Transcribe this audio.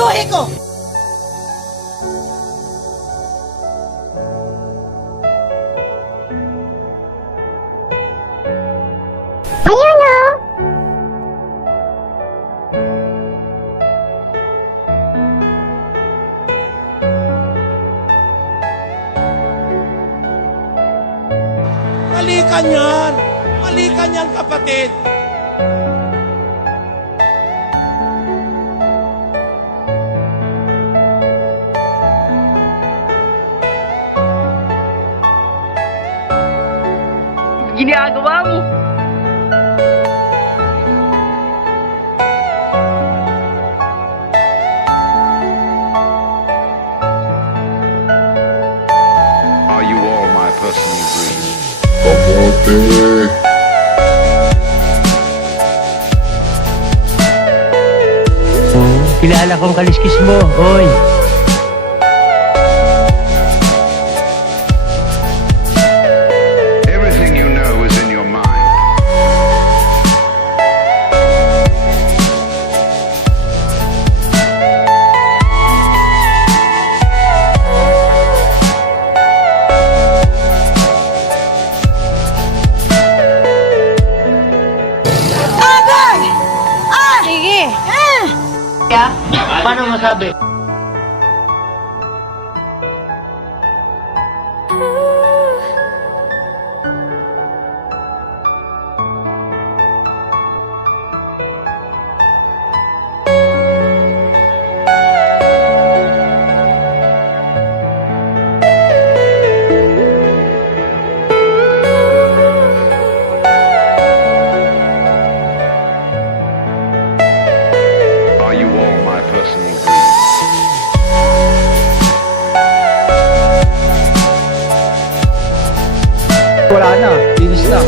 Joey ko! Ayun o! Mali ka niyan! Mali ka niyan, kapatid! Ginagawa mo? Are you all my personal dreams? Kamote! Kilala kong kaliskis mo, oy. Everything you know is in your mind. Agay! Ah! Sige. Ah! Paano masabi? Are you all my personal dreams? Wala na, linis na.